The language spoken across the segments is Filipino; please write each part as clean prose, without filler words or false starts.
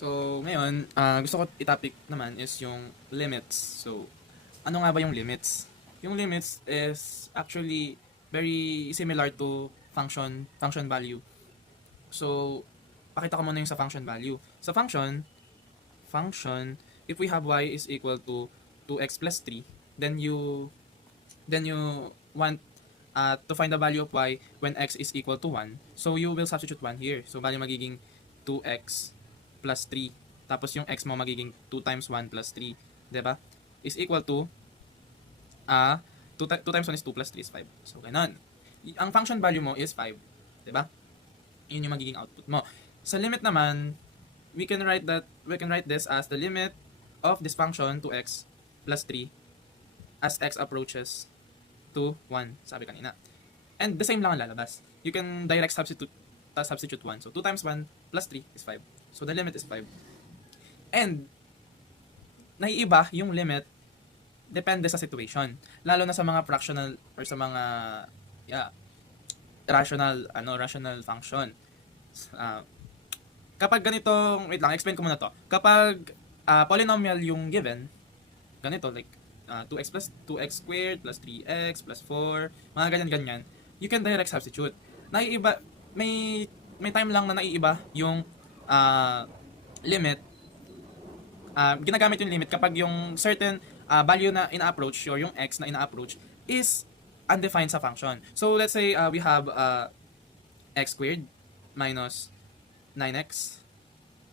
So, ngayon, gusto ko i-topic naman is yung limits. So, ano nga ba yung limits? Yung limits is actually very similar to function value. So, pakita ko muna yung sa function value. Sa function, if we have y is equal to 2x plus 3, then you want to find the value of y when x is equal to 1. So, you will substitute 1 here. So, value magiging 2x plus 3. Tapos yung x mo magiging 2 times 1 plus 3. Diba? Is equal to 2 times 1 is 2 plus 3 is 5. So, ganun. Ang function value mo is 5. Diba? Yun yung magiging output mo. Sa limit naman, we can write this as the limit of this function to x plus 3 as x approaches to 1, sabi kanina. And the same lang ang lalabas. You can direct substitute 1. So 2 times 1 plus 3 is 5. So the limit is 5. And naiiba yung limit depende sa situation. Lalo na sa mga fractional or sa mga rational function. Kapag ganitong, wait lang, explain ko muna to. Kapag polynomial yung given, ganito, like 2x squared plus 3x plus 4, mga ganyan-ganyan, you can direct substitute. Naiiba, may time lang na naiiba yung limit. Ginagamit yung limit kapag yung certain value na ina-approach or yung x na ina-approach is undefined sa function. So, let's say we have x squared minus 9x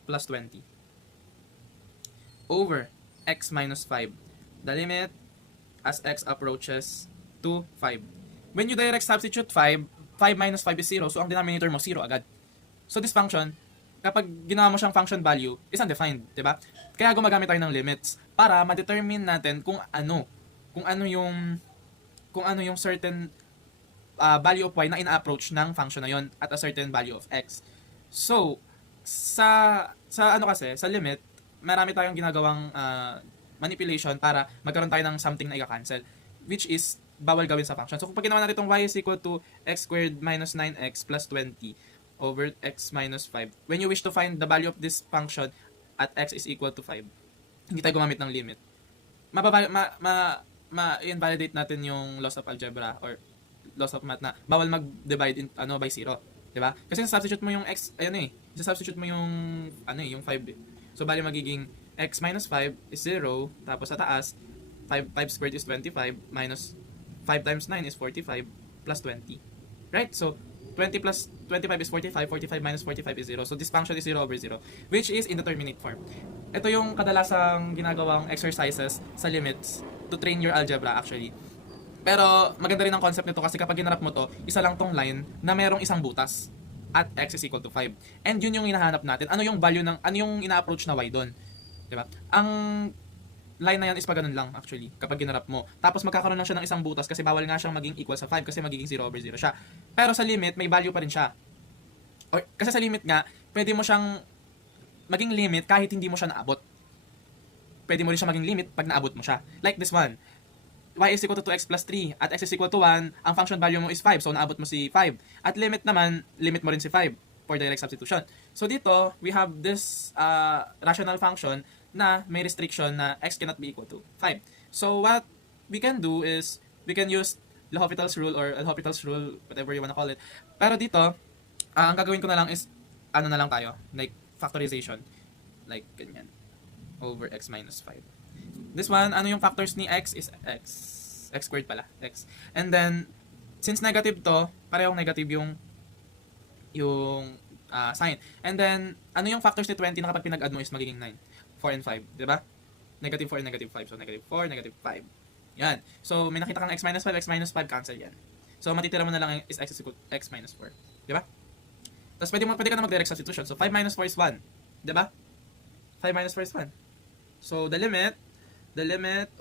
plus 20 over x minus 5. The limit as x approaches to 5. When you direct substitute 5 minus 5 is 0, so ang denominator mo 0 agad. So this function, kapag ginawa mo siyang function value, is undefined, di ba? Kaya gumagamit tayo ng limits para ma-determine natin kung ano yung certain value of y na ina-approach ng function na yon at a certain value of x. So, sa limit, marami tayong ginagawang manipulation para magkaroon tayo ng something na i-cancel, which is bawal gawin sa function. So, kung ginawa natin itong y is equal to x squared minus 9x plus 20 over x minus 5, when you wish to find the value of this function at x is equal to 5, hindi tayo gumamit ng limit. Ma-invalidate natin yung laws of algebra or laws of math na bawal mag-divide by 0. Diba? Kasi substitute mo yung x, substitute mo yung 5 eh. So, bali magiging x minus 5 is 0, tapos sa taas, 5 squared is 25, minus 5 times 9 is 45, plus 20. Right? So, 20 plus 25 is 45, 45 minus 45 is 0. So, this function is 0 over 0, which is indeterminate form. Ito yung kadalasang ginagawang exercises sa limits to train your algebra actually. Pero maganda rin ang concept nito kasi kapag ginarap mo to, isa lang tong line na merong isang butas at x is equal to 5. And yun yung hinahanap natin. Ano yung value ano yung ina-approach na y doon? Diba? Ang line na yan is pa ganun lang actually kapag ginarap mo. Tapos magkakaroon lang siya ng isang butas kasi bawal nga siyang maging equal sa 5 kasi magiging 0 over 0 siya. Pero sa limit, may value pa rin siya. Kasi sa limit nga, pwede mo siyang maging limit kahit hindi mo siya naabot. Pwede mo rin siya maging limit pag naabot mo siya. Like this one. Y is equal to 2x plus 3 at x is equal to 1, ang function value mo is 5, so naabot mo si 5. At limit naman, limit mo rin si 5 for direct substitution. So dito, we have this rational function na may restriction na x cannot be equal to 5. So what we can do is, we can use L'Hopital's rule or L'Hopital's rule, whatever you wanna call it. Pero dito, ang gagawin ko na lang is, na lang tayo, like factorization. Like ganyan, over x minus 5. This one, yung factors ni x is x squared pala, x. And then, since negative to, parehong negative yung sign. And then, yung factors ni 20 na kapag pinag-add mo is magiging 9, 4 and 5, di ba? Negative 4 and negative 5. So, negative 4, negative 5. Yan. So, may nakita kang x minus 5, cancel yan. So, matitira mo na lang is x is equal to x minus 4. Di ba? Tapos, pwede ka na mag-direct substitution. So, 5 minus 4 is 1. Di ba? 5 minus 4 is 1. So, the limit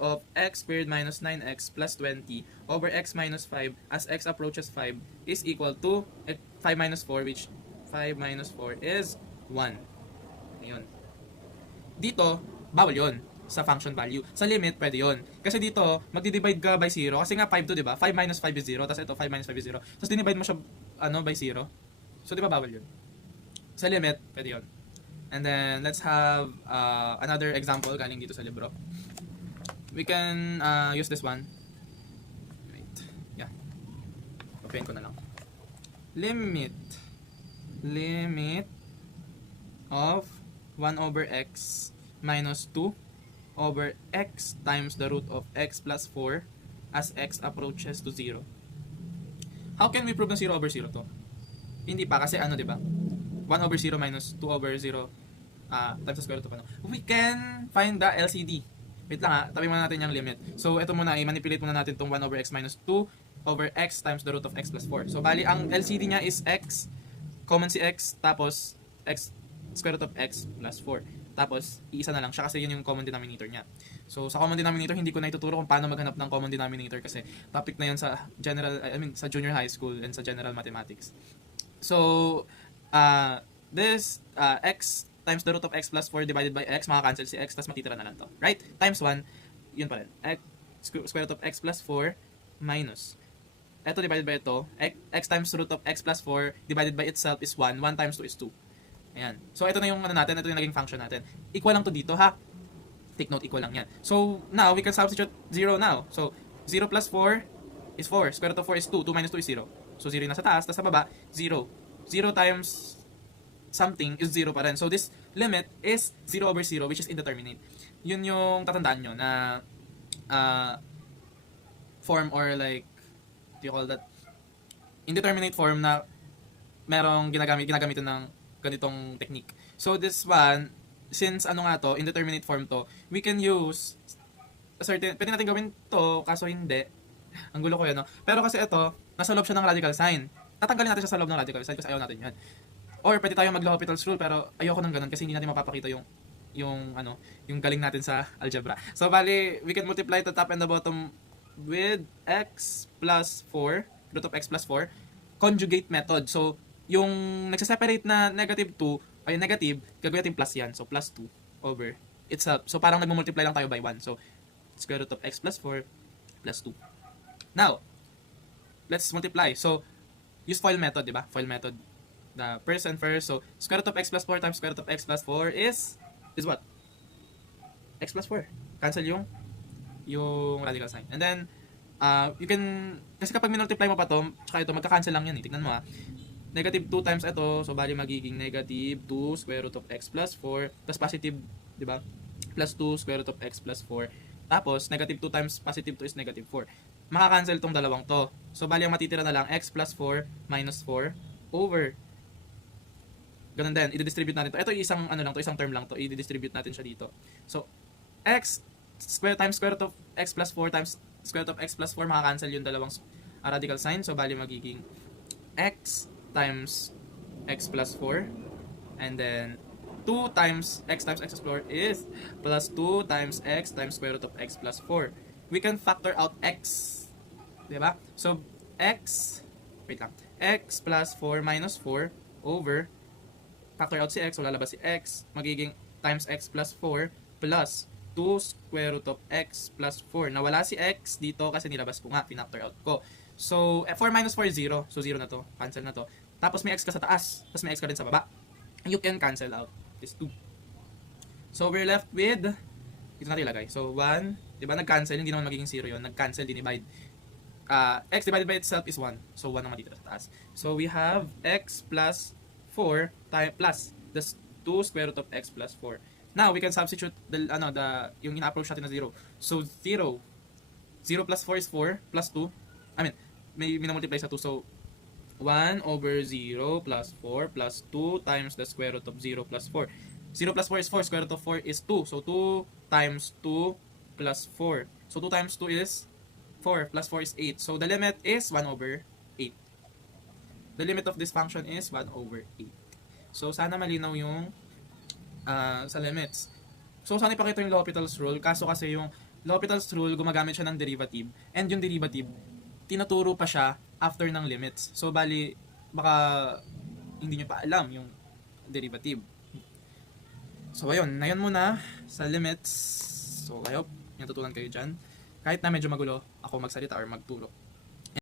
of x squared minus 9x plus 20 over x minus 5 as x approaches 5 is equal to 5 minus 4, which 5 minus 4 is 1. Ayun. Dito, bawal yon sa function value. Sa limit, pwede yon. Kasi dito, magdi-divide ka by 0. Kasi nga 5 to, di ba? 5 minus 5 is 0. Tapos ito, 5 minus 5 is 0. Tapos dinivide mo siya by 0. So, di ba bawal yun? Sa limit, pwede yon. And then, let's have another example galing dito sa libro. We can use this one. Wait. Yeah. Open ko na lang. Limit of 1 over x minus 2 over x times the root of x plus 4 as x approaches to 0. How can we prove na 0 over 0 to? Hindi pa kasi ano, di ba? 1 over 0 minus 2 over 0 times the square root of ano. We can find the LCD. Wait lang ha, tabi muna natin yung limit. So, ito muna, i-manipulate muna natin itong 1 over x minus 2 over x times the root of x plus 4. So, bali, ang LCD niya is x, common si x, tapos x, square root of x plus 4. Tapos, iisa na lang siya kasi yun yung common denominator niya. So, sa common denominator, hindi ko na ituturo kung paano maghanap ng common denominator kasi topic na yan sa sa junior high school and sa general mathematics. So, this x times the root of x plus 4 divided by x, makakancel si x, tapos matitira na lang to. Right? Times 1, yun pa rin. Square root of x plus 4 minus. Ito divided by ito. X times root of x plus 4 divided by itself is 1. 1 times 2 is 2. Ayan. So, ito na yung ano natin. Ito yung naging function natin. Equal lang to dito, ha? Take note, equal lang yan. So, now, we can substitute 0 now. So, 0 plus 4 is 4. Square root of 4 is 2. 2 minus 2 is 0. So, 0 yung nasa taas. Tapos sa baba, 0. 0 times something is 0 pa rin. So, this limit is 0 over 0, which is indeterminate. Yun yung tatandaan nyo na form or like, what do you call that? Indeterminate form na merong ginagamitan ng ganitong technique. So, this one, since ano nga to, indeterminate form to, we can use a certain, pwede natin gawin to, kaso hindi. Ang gulo ko yun, no? Pero kasi ito, nasa loob siya ng radical sign. Tatanggalin natin siya sa loob ng radical sign kasi ayaw natin yan. Or pwede tayo mag-L'Hopital's rule pero ayoko ng ganun kasi hindi natin mapapakita yung galing natin sa algebra. So bali, we can multiply the top and the bottom with x plus 4, root of x plus 4, conjugate method. So yung nagse-separate na negative 2 ay negative, gagawin natin plus yan. So plus 2 over itself. So parang nagmo-multiply lang tayo by 1. So square root of x plus 4 plus 2. Now, let's multiply. So use FOIL method, di ba? FOIL method. The first and first. So, square root of x plus 4 times square root of x plus 4 is what? X plus 4. Cancel yung radical sign. And then, you can, kasi kapag minultiply mo pa to, tsaka ito, magka-cancel lang yan eh. Tignan mo ha. Negative 2 times ito, so bali magiging negative 2 square root of x plus 4, plus positive, di ba? Plus 2 square root of x plus 4. Tapos, negative 2 times positive 2 is negative 4. Makaka-cancel tong dalawang to. So, bali ang matitira na lang, x plus 4 minus 4 over ganun din, i-distribute natin to. Ito isang ano lang to, isang term lang to. I-distribute natin siya dito. So, x times square root of x plus 4 times square root of x plus 4, makakancel yung dalawang radical sign. So, bali magiging x times x plus 4 and then 2 times x plus 4 is plus 2 times x times square root of x plus 4. We can factor out x. Diba? So, wait lang, x plus 4 minus 4 over factor out si x, so lalabas si x, magiging times x plus 4 plus 2 square root of x plus 4. Nawala si x dito kasi nilabas ko nga, pinactor out ko. So, 4 minus 4 is 0. So, 0 na to. Cancel na to. Tapos may x ka sa taas. Tapos may x ka din sa baba. You can cancel out this 2. So, we're left with, dito natin ilagay. So, 1, diba nag-cancel, hindi naman magiging 0 yun. Nag-cancel, dinivide. X divided by itself is 1. So, 1 ang matitira sa taas. So, we have x plus 4 plus the 2 square root of x plus 4. Now, we can substitute yung ina-approach natin na 0. So, 0 plus 4 is 4 plus 2. I mean, may minamultiply sa 2. So, 1 over 0 plus 4 plus 2 times the square root of 0 plus 4. 0 plus 4 is 4. Square root of 4 is 2. So, 2 times 2 plus 4. So, 2 times 2 is 4 plus 4 is 8. So, the limit is 1 over 8. The limit of this function is 1 over 8. So, sana malinaw yung sa limits. So, sana ipakita yung L'Hopital's rule. Kaso kasi yung L'Hopital's rule, gumagamit siya ng derivative. And yung derivative, tinuturo pa siya after ng limits. So, bali, baka hindi nyo pa alam yung derivative. So, ayun. Ngayon muna sa limits. So, I hope yung tutunan kayo dyan. Kahit na medyo magulo ako magsalita or magturo.